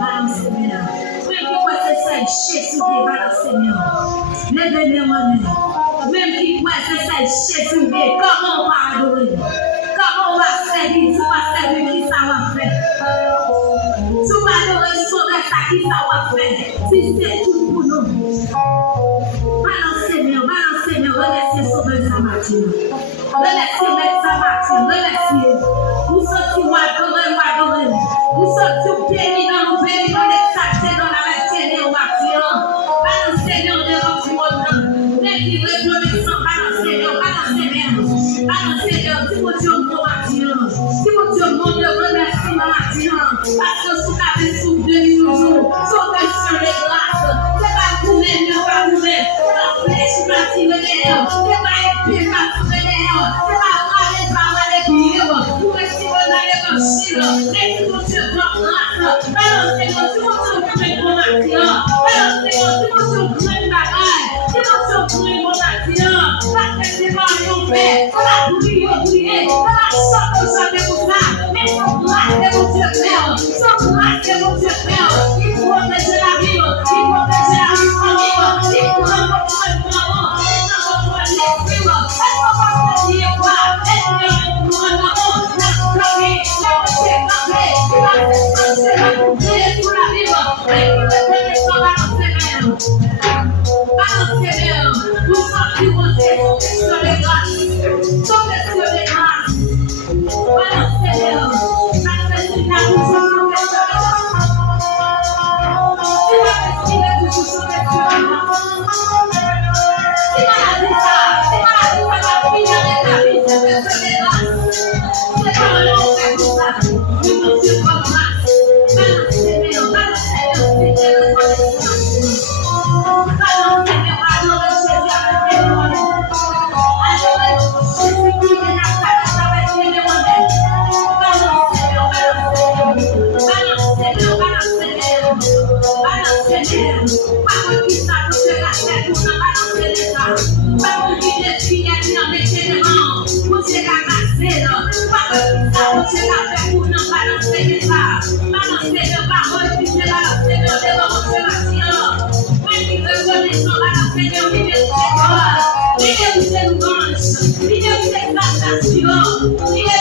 Balance bien. Même qui voit ce seul Jésus qui balance bien. Levez-moi moi-même. Même qui voit ce seul Jésus, comment on va adorer? Comment on va servir? Tu vas servir qui ça va faire? Tu vas adorer sauver ça qui ça va faire? Si c'est tout pour nous. Balancez bien, remerciez Sauveur Saint-Martin. Remerciez Maître Saint-Martin, remerciez. Vous sortez, vous adorez. Vous sortez, bénis dans nous, bénis dans les sacrés, dans la matinée, au matin. Balancez bien devant tout le monde. Les qui reconnaissent, balancez bien. Balancez bien, si mon Dieu mon matin. Si mon Dieu mon Dieu, remercie ma matin. Parce que sous ta vie, sous de toujours, sauvez sur les grâces. C'est pas pour les mieux, pas pour les. C'est pas flèche, pas tirer les airs. C'est pas épée, pas tirer les airs. C'est pas râler, pas râler pour eux. Pour rester dans les machines. Laissez mon Dieu prendre grâce. Balancez bien, si mon Dieu prend mon matin. Balancez bien, si mon Dieu prend une bagaille. Si mon Dieu prend mon matin. Parce que c'est pas un fait. On a prié. On a chanté jamais pour ça. Mais son grâce, c'est mon Dieu Père. Son grâce, c'est mon Dieu Père. Il protège la vie. Il protège la vie famille. Il prend votre maman. Il prend votre l'esprit. Est-ce qu'on va dire quoi? Est-ce qu'on va dire la glorie, la sécurité, la responsabilité, la prière pour la vie. Et qui veut donner son balancez bien. Vous sortez sur les grâces. Tombez sur les grâces. Balancez bien. Parce que c'est la bouche sur les Seigneur,